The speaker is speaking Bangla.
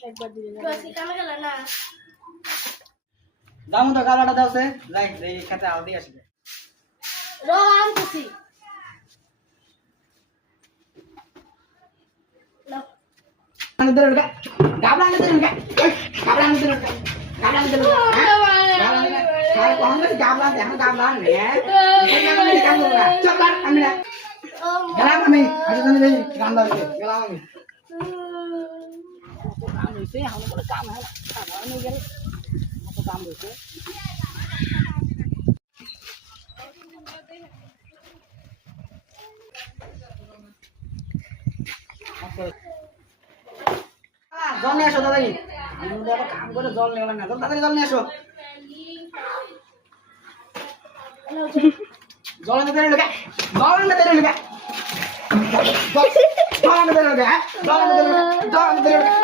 একবার দিলে বসি কামে গেল না দামু তো গালাটা দাওছে যাই এই খেতে আল দিয়ে আসবে রো আনতেছি নাও আনতে রগা গাবলা আনতে রগা গাবলা আনতে রগা গাবলা আনতে রগা খাই কোন গাবলা দেখো গাবলা নে এই কাম করবা চল আমি না গেলাম আমি আজ তুমি এই গান দাও গেলাম আমি তো কাম হইছে আমার কোনো কাম হয় না আমি গেল কত কাম হইছে জল নিয়ে আসো দাদাই আমি তো কাম করে জল নেওয়া না তাড়াতাড়ি জল নিয়ে আসো জল নিতে লাগা জল নিতে লাগা জল নিতে লাগা জল নিতে লাগা